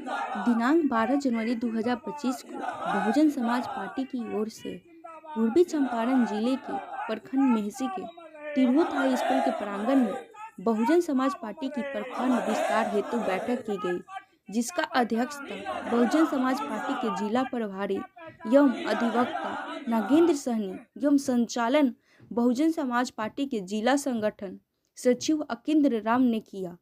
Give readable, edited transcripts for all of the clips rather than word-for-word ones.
दिनांक 12 जनवरी 2025 को बहुजन समाज पार्टी की ओर से पूर्वी चंपारण जिले के प्रखंड मेहसी के तिरहुत हाई स्कूल के प्रांगण में बहुजन समाज पार्टी की प्रखंड विस्तार हेतु बैठक की गई, जिसका अध्यक्षता बहुजन समाज पार्टी के जिला प्रभारी एवं अधिवक्ता नागेंद्र सहनी एवं संचालन बहुजन समाज पार्टी के जिला संगठन सचिव अकिंद्र राम ने किया।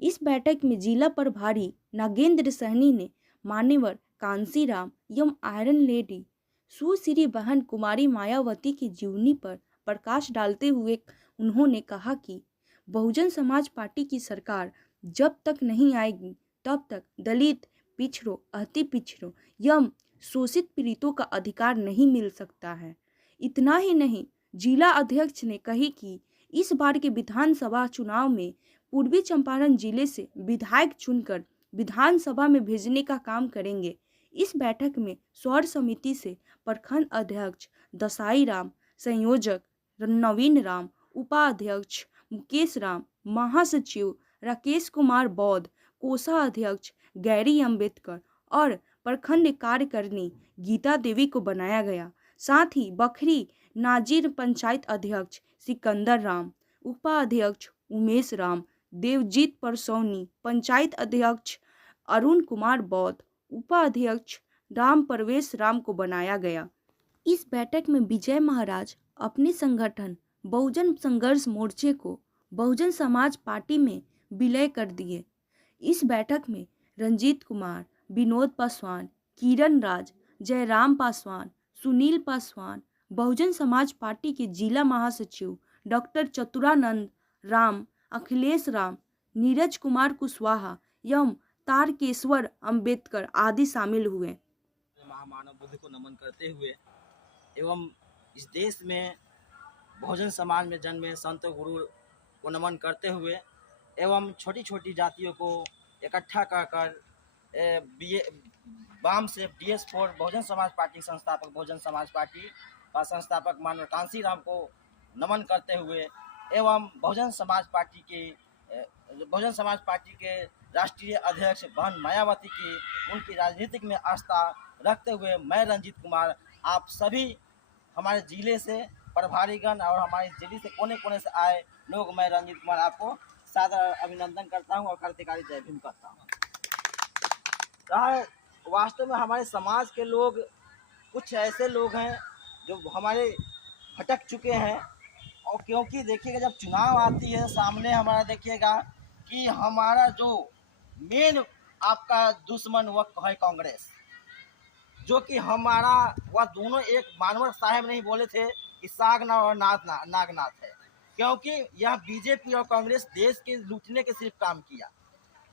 इस बैठक में जिला प्रभारी नागेंद्र सहनी ने मान्यवर कांसीराम एवं आयरन लेडी सुश्री बहन कुमारी मायावती की जीवनी पर प्रकाश डालते हुए उन्होंने कहा कि बहुजन समाज पार्टी की सरकार जब तक नहीं आएगी तब तक दलित, पिछड़ों, अति पिछड़ों एवं शोषित पीड़ितों का अधिकार नहीं मिल सकता है। इतना ही नहीं, जिला अध्यक्ष ने कही कि इस बार के विधानसभा चुनाव में पूर्वी चंपारण जिले से विधायक चुनकर विधानसभा में भेजने का काम करेंगे। इस बैठक में सौर समिति से प्रखंड अध्यक्ष दसाई राम, संयोजक नवीन राम, उपाध्यक्ष मुकेश राम, महासचिव राकेश कुमार बौद्ध, कोषाध्यक्ष गैरी अम्बेडकर और प्रखंड कार्यकारिणी गीता देवी को बनाया गया। साथ ही बखरी नाजिर पंचायत अध्यक्ष सिकंदर राम, उपाध्यक्ष उमेश राम, देवजीत परसौनी, पंचायत अध्यक्ष अरुण कुमार बौद्ध, उपाध्यक्ष राम प्रवेश राम को बनाया गया। इस बैठक में विजय महाराज अपने संगठन बहुजन संघर्ष मोर्चे को बहुजन समाज पार्टी में विलय कर दिए। इस बैठक में रंजीत कुमार, विनोद पासवान, किरण राज, जयराम पासवान, सुनील पासवान, बहुजन समाज पार्टी के जिला महासचिव डॉक्टर चतुरानंद राम, अखिलेश राम, नीरज कुमार कुशवाहा एवं तारकेश्वर अंबेडकर आदि शामिल हुए। महामानव बुद्ध को नमन करते हुए एवं इस देश में बहुजन समाज में जन्मे संत गुरु को नमन करते हुए एवं छोटी छोटी जातियों को इकट्ठा कर वाम से DS4 बहुजन समाज पार्टी संस्थापक बहुजन समाज पार्टी का संस्थापक मानव कांसीराम को नमन करते हुए एवं बहुजन समाज पार्टी के राष्ट्रीय अध्यक्ष बहन मायावती की उनकी राजनीतिक में आस्था रखते हुए मैं रंजीत कुमार आप सभी हमारे जिले से प्रभारीगण और हमारे जिले से कोने कोने से आए लोग, मैं रंजीत कुमार आपको सादर अभिनंदन करता हूं और क्रांतिकारी जय भीम करता हूं। वास्तव में हमारे समाज के लोग कुछ ऐसे लोग हैं जो हमारे भटक चुके हैं, और क्योंकि देखिएगा जब चुनाव आती है सामने हमारा देखिएगा कि हमारा जो मेन आपका दुश्मन वह है कांग्रेस, जो कि हमारा वह दोनों एक मानवर साहब नहीं बोले थे कि सागनाथ और नागनाथ है, क्योंकि यह बीजेपी और कांग्रेस देश के लूटने के सिर्फ काम किया।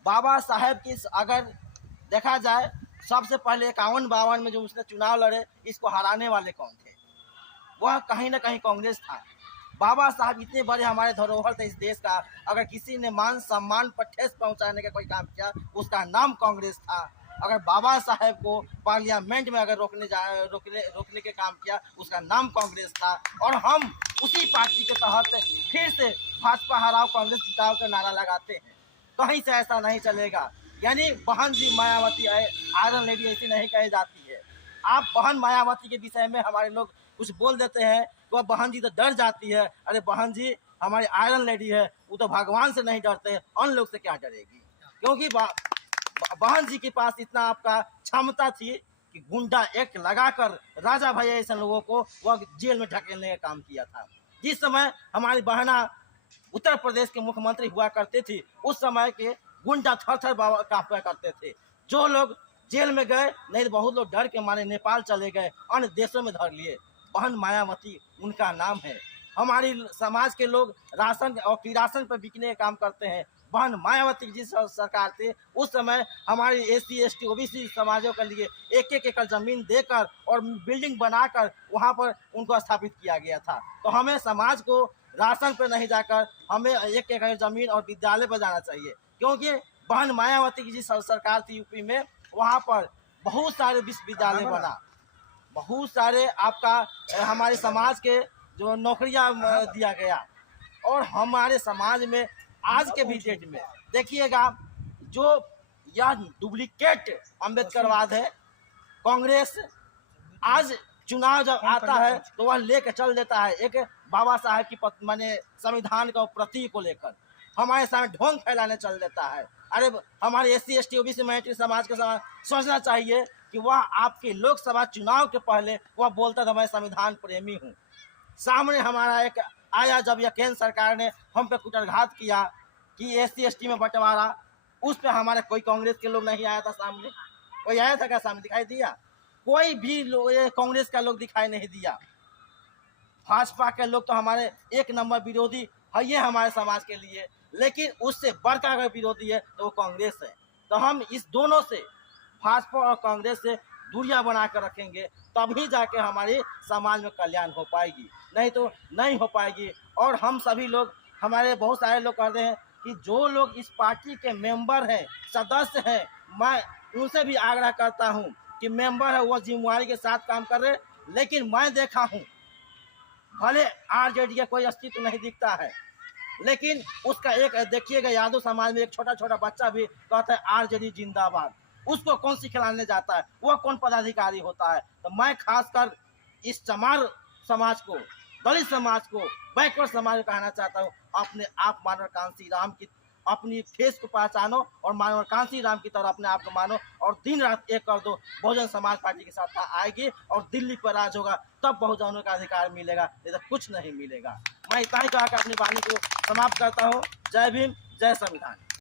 बाबा साहब की अगर देखा जाए सबसे पहले 51-52 में जो उसने चुनाव लड़े, इसको हराने वाले कौन थे? वह कहीं ना कहीं कांग्रेस था। बाबा साहब इतने बड़े हमारे धरोहर थे इस देश का, अगर किसी ने मान सम्मान पर ठेस पहुंचाने का कोई काम किया उसका नाम कांग्रेस था। अगर बाबा साहब को पार्लियामेंट में अगर रोकने के काम किया उसका नाम कांग्रेस था। और हम उसी पार्टी के तहत फिर से भाजपा हराओ कांग्रेस जिताओ का नारा लगाते हैं। कहीं से ऐसा नहीं चलेगा। यानी बहन जी मायावती आयरन लेडी ऐसी नहीं कही जाती है। आप बहन मायावती के विषय में हमारे लोग कुछ बोल देते हैं तो वह बहन जी तो डर जाती है। अरे बहन जी हमारी आयरन लेडी है, वो तो भगवान से नहीं डरते, अन्य लोग से क्या डरेगी? क्योंकि बहन जी के पास इतना आपका क्षमता थी कि गुंडा एक लगाकर राजा भाई ऐसे लोगों को वह जेल में ढकेलने का काम किया था। जिस समय हमारी बहना उत्तर प्रदेश के मुख्यमंत्री हुआ करते थे, उस समय के गुंडा थर थर कांपा करते थे। जो लोग जेल में गए, नहीं तो बहुत लोग डर के मारे नेपाल चले गए, अन्य देशों में धर लिए। बहन मायावती उनका नाम है। हमारी समाज के लोग राशन और किरासन पर बिकने का काम करते हैं। बहन मायावती जिस सरकार थी उस समय हमारी SC ST OBC समाजों के लिए एक एकड़ जमीन देकर और बिल्डिंग बनाकर वहां पर उनको स्थापित किया गया था। तो हमें समाज को राशन पर नहीं जाकर हमें एक एकड़ जमीन और विद्यालय पर जाना चाहिए, क्योंकि बहन मायावती की जिस सरकार थी यूपी में, वहाँ पर बहुत सारे विश्वविद्यालय बना, बहुत सारे आपका हमारे समाज के जो नौकरियां दिया गया। और हमारे समाज में आज के भी डेट में देखिएगा जो यह डुप्लीकेट अम्बेडकरवाद है। कांग्रेस आज चुनाव जब आता है तो वह लेकर चल देता है एक बाबा साहब की माने संविधान का प्रतीक को लेकर हमारे सामने ढोंग फैलाने चल देता है। अरे हमारे SC ST OBC माइनॉरिटी समाज के सोचना चाहिए कि वह आपके लोकसभा चुनाव के पहले वह बोलता था मैं संविधान प्रेमी हूँ। सामने हमारा एक आया जब यह केंद्र सरकार ने हम पे कुटरघात किया कि SC ST में बंटवारा, उस पे हमारे कोई कांग्रेस के लोग नहीं आया था सामने। कोई आया था क्या सामने? दिखाई दिया? कोई भी लोग कांग्रेस का लोग दिखाई नहीं दिया। भाजपा के लोग तो हमारे एक नंबर विरोधी है ये हमारे समाज के लिए, लेकिन उससे बढ़कर अगर विरोधी है तो वो कांग्रेस है। तो हम इस दोनों से, भाजपा और कांग्रेस से दूरियां बना कर रखेंगे, तभी जाके हमारे समाज में कल्याण हो पाएगी, नहीं तो नहीं हो पाएगी। और हम सभी लोग, हमारे बहुत सारे लोग कहते हैं कि जो लोग इस पार्टी के मेंबर हैं, सदस्य हैं, मैं उनसे भी आग्रह करता हूं कि मेंबर है वो जिम्मेवारी के साथ काम कर रहे। लेकिन मैं देखा हूं भले RJD का कोई अस्तित्व नहीं दिखता है, लेकिन उसका एक देखिएगा यादव समाज में एक छोटा छोटा बच्चा भी कहता है RJD जिंदाबाद। उसको कौन सिखलाने जाता है? वह कौन पदाधिकारी होता है? तो मैं खासकर इस चमार समाज को, दलित समाज को, बैकवर्ड समाज को कहना चाहता हूँ, अपने आप मानव कांसी राम की अपनी फेस को पहचानो और मानव कांसी राम की तरह अपने आप को मानो और दिन रात एक कर दो। बहुजन समाज पार्टी के साथ आएगी और दिल्ली पर राज होगा, तब बहुजनों का अधिकार मिलेगा, नहीं तो कुछ नहीं मिलेगा। मैं इतना ही कहा कि अपनी वाणी को समाप्त करता हूँ। जय भीम, जय संविधान।